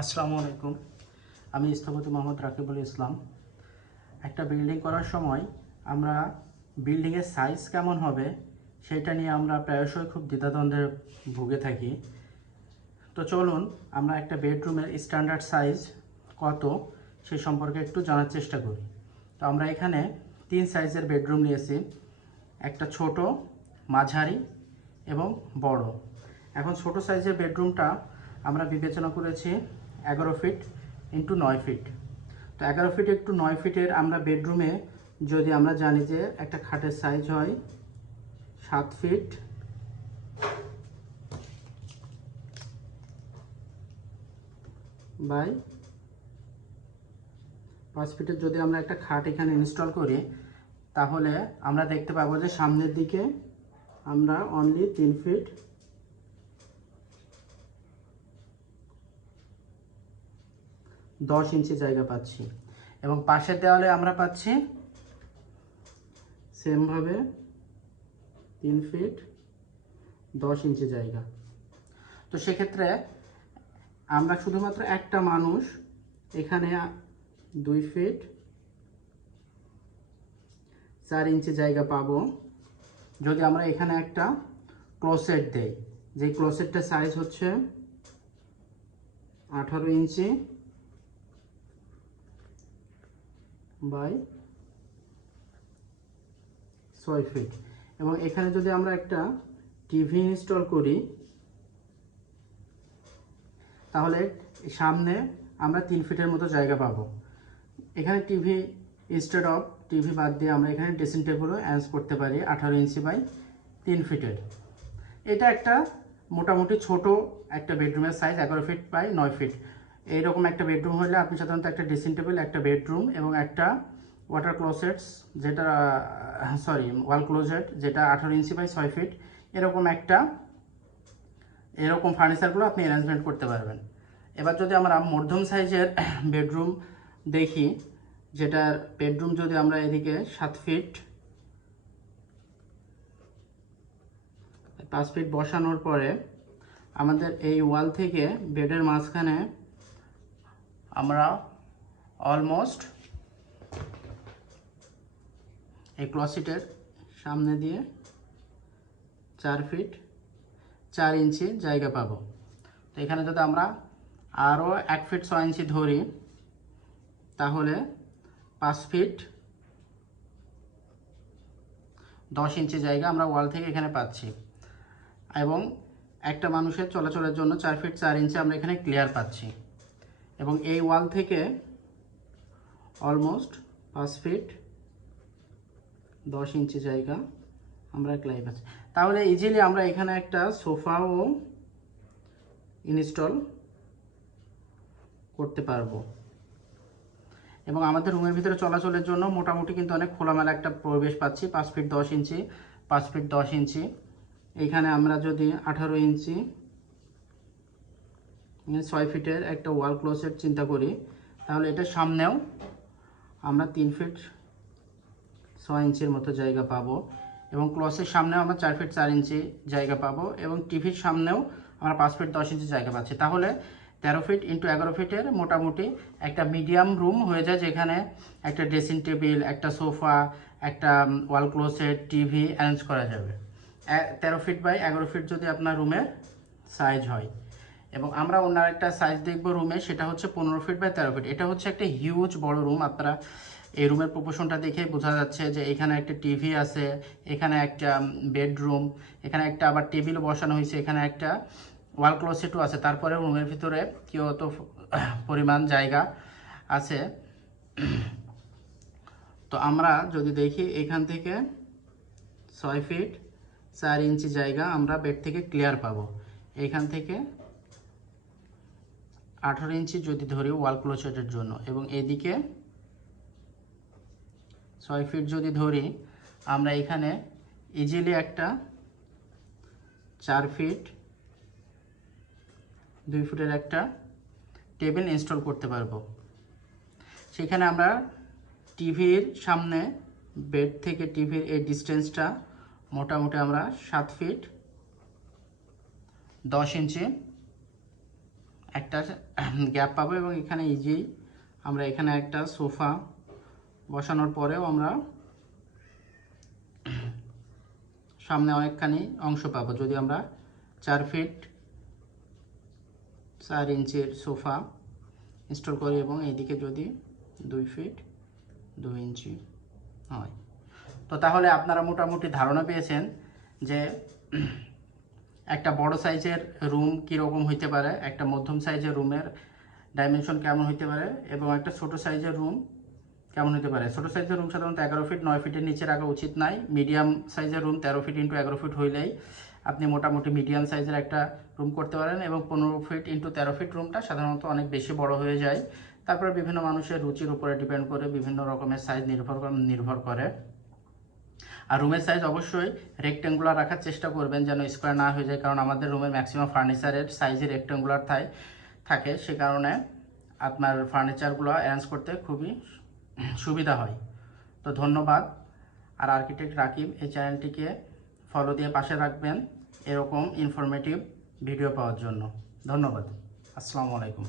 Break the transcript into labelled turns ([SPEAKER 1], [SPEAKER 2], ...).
[SPEAKER 1] আসসালামু আলাইকুম। আমি স্থপতি মোহাম্মদ রাকিবুল ইসলাম। একটা বিল্ডিং করার সময় আমরা বিল্ডিংয়ের সাইজ কেমন হবে সেটা নিয়ে আমরা প্রায়শই খুব দ্বিধাদ্বন্দ্বে ভুগে থাকি। তো চলুন, আমরা একটা বেডরুমের স্ট্যান্ডার্ড সাইজ কত সে সম্পর্কে একটু জানার চেষ্টা করি। তো আমরা এখানে তিন সাইজের বেডরুম নিয়েছি। একটা ছোট, মাঝারি এবং বড়। এখন ছোট সাইজের বেডরুমটা আমরা বিবেচনা করেছি এগারো ফিট ইন্টু নয় ফিট তো এগারো ফিট একটু নয় ফিটের আমরা বেডরুমে যদি আমরা জানি যে একটা খাটের সাইজ হয় সাত ফিট বাই পাঁচ ফিটের যদি আমরা একটা খাট এখানে ইনস্টল করি, তাহলে আমরা দেখতে পাবো যে সামনের দিকে আমরা অনলি তিন ফিট দশ ইঞ্চি জায়গা পাচ্ছি। এবং পাশের দেওয়ালে আমরা পাচ্ছি সেমভাবে তিন ফিট দশ ইঞ্চি জায়গা। তো সেক্ষেত্রে আমরা শুধুমাত্র একটা মানুষ এখানে দুই ফিট চার ইঞ্চি জায়গা পাবো। যদি আমরা এখানে একটা ক্লোসেট দেই যে ক্লোসেটটার সাইজ হচ্ছে আঠারো ইঞ্চি বাই ছয় ফিট এবং এখানে যদি আমরা একটা টিভি ইনস্টল করি, তাহলে সামনে আমরা তিন ফিটের মতো জায়গা পাবো। এখানে টিভি ইনস্টেড অফ টিভি বাদ দিয়ে আমরা এখানে ড্রেসিং টেবিলও অ্যান্স করতে পারি আঠারো ইঞ্চি বাই তিন ফিটের এটা একটা মোটামুটি ছোট একটা বেডরুমের সাইজ এগারো ফিট বাই নয় ফিট এইরকম একটা বেডরুম হলে আপনি সাধারণত একটা ড্রেসিং টেবিল একটা বেডরুম এবং একটা ওয়াটার ক্লোসেটস যেটা সরি ওয়াল ক্লোজেট যেটা আঠারো ইঞ্চি বাই ছয় ফিট এরকম একটা, এরকম ফার্নিচারগুলো আপনি অ্যারেঞ্জমেন্ট করতে পারবেন। এবার যদি আমরা মধ্যম সাইজের বেডরুম দেখি, যেটার বেডরুম যদি আমরা এদিকে সাত ফিট পাঁচ ফিট বসানোর পরে আমাদের এই ওয়াল থেকে বেডের মাঝখানে আমরা অলমোস্ট এই ক্লসিটের সামনে দিয়ে চার ফিট চার ইঞ্চি জায়গা পাবো। তো এখানে যদি আমরা আরও এক ফিট ছয় ইঞ্চি ধরি, তাহলে পাঁচ ফিট দশ ইঞ্চি জায়গা আমরা ওয়াল থেকে এখানে পাচ্ছি। এবং একটা মানুষের চলাচলের জন্য চার ফিট চার ইঞ্চি আমরা এখানে ক্লিয়ার পাচ্ছি। এবং এই ওয়াল থেকে অলমোস্ট পাঁচ ফিট দশ ইঞ্চি জায়গা আমরা ক্লাই পাচ্ছি তাহলে ইজিলি আমরা এখানে একটা সোফাও ইনস্টল করতে পারব। এবং আমাদের রুমের ভিতরে চলাচলের জন্য মোটামুটি কিন্তু অনেক খোলামেলা একটা পরিবেশ পাচ্ছি, পাঁচ ফিট দশ ইঞ্চি, পাঁচ ফিট দশ ইঞ্চি। এখানে আমরা যদি আঠারো ইঞ্চি ছয় ফিটের একটা ওয়াল ক্লোসেট চিন্তা করি। তাহলে এটা সামনেও আমরা তিন ফিট ছয় ইঞ্চির মতো জায়গা পাবো এবং ক্লসের সামনেও আমরা চার ফিট চার ইঞ্চি জায়গা পাবো এবং টিভির সামনেও আমরা পাঁচ ফিট দশ ইঞ্চি জায়গা পাচ্ছি। তাহলে তেরো ফিট ইন্টু এগারো ফিটের মোটামুটি একটা মিডিয়াম রুম হয়ে যায় যেখানে একটা ড্রেসিং টেবিল একটা সোফা একটা ওয়াল ক্লোসেট টিভি অ্যারেঞ্জ করা যাবে। তেরো ফিট বাই এগারো ফিট যদি আপনার রুমের সাইজ হয়। এবং আমরা অন্য একটা সাইজ দেখব রুমে সেটা হচ্ছে পনেরো ফিট বাই তেরো ফিট এটা হচ্ছে একটা হিউজ বড় রুম আপনারা এই রুমের প্রপোশনটা দেখে বোঝা যাচ্ছে যে এখানে একটা টিভি আছে, এখানে একটা বেডরুম এখানে একটা আবার টেবিলও বসানো হয়েছে, এখানে একটা ওয়াল ক্লোসেটও আছে। তারপরে রুমের ভিতরে কেউ অত পরিমাণ জায়গা আছে। তো আমরা যদি দেখি এখান থেকে ছয় ফিট চার ইঞ্চি জায়গা আমরা বেড থেকে ক্লিয়ার পাবো। এখান থেকে আঠারো ইঞ্চি যদি ধরি ওয়াল ক্লোসেটের জন্য এবং এদিকে ছয় ফিট যদি ধরি, আমরা এখানে ইজিলি একটা চার ফিট দুই ফুটের একটা টেবিল ইনস্টল করতে পারব। সেখানে আমরা টিভির সামনে বেড থেকে টিভির এই ডিস্টেন্সটা মোটামুটি আমরা সাত ফিট দশ ইঞ্চি একটা গ্যাপ পাবো এবং এখানে ইজি আমরা এখানে একটা সোফা বসানোর পরেও আমরা সামনে অনেকখানি অংশ পাবো। যদি আমরা চার ফিট চার ইঞ্চির সোফা ইনস্টল করি এবং এইদিকে যদি দুই ফিট দুই ইঞ্চি হয়। তো তাহলে আপনারা মোটামুটি ধারণা পেয়েছেন যে একটা বড় সাইজের রুম কীরকম হইতে পারে, একটা মধ্যম সাইজের রুমের ডাইমেনশন কেমন হইতে পারে এবং একটা ছোট সাইজের রুম কেমন হতে পারে। ছোট সাইজের রুম সাধারণত এগারো ফিট নয় ফিটের নিচে রাখা উচিত নাই। মিডিয়াম সাইজের রুম তেরো ফিট ইন্টু এগারো ফিট হইলেই আপনি মোটামুটি মিডিয়াম সাইজের একটা রুম করতে পারেন এবং পনেরো ফিট ইন্টু তেরো ফিট রুমটা সাধারণত অনেক বেশি বড় হয়ে যায়। তারপরে বিভিন্ন মানুষের রুচির উপরে ডিপেন্ড করে বিভিন্ন রকমের সাইজ নির্ভর নির্ভর করে। আর রুমের সাইজ অবশ্যই রেক্টেঙ্গুলার রাখার চেষ্টা করবেন যেন স্কোয়ার না হয়ে যায়। কারণ আমাদের রুমের ম্যাক্সিমাম ফার্নিচারের সাইজে রেক্টেঙ্গুলার থাই, থাকে। সে কারণে আপনার ফার্নিচারগুলো অ্যারেঞ্জ করতে খুবই সুবিধা হয়। তো ধন্যবাদ। আর আর্কিটেক্ট রাকিব এই চ্যানেলটিকে ফলো দিয়ে পাশে রাখবেন এরকম ইনফরমেটিভ ভিডিও পাওয়ার জন্য। ধন্যবাদ। আসসালামু আলাইকুম।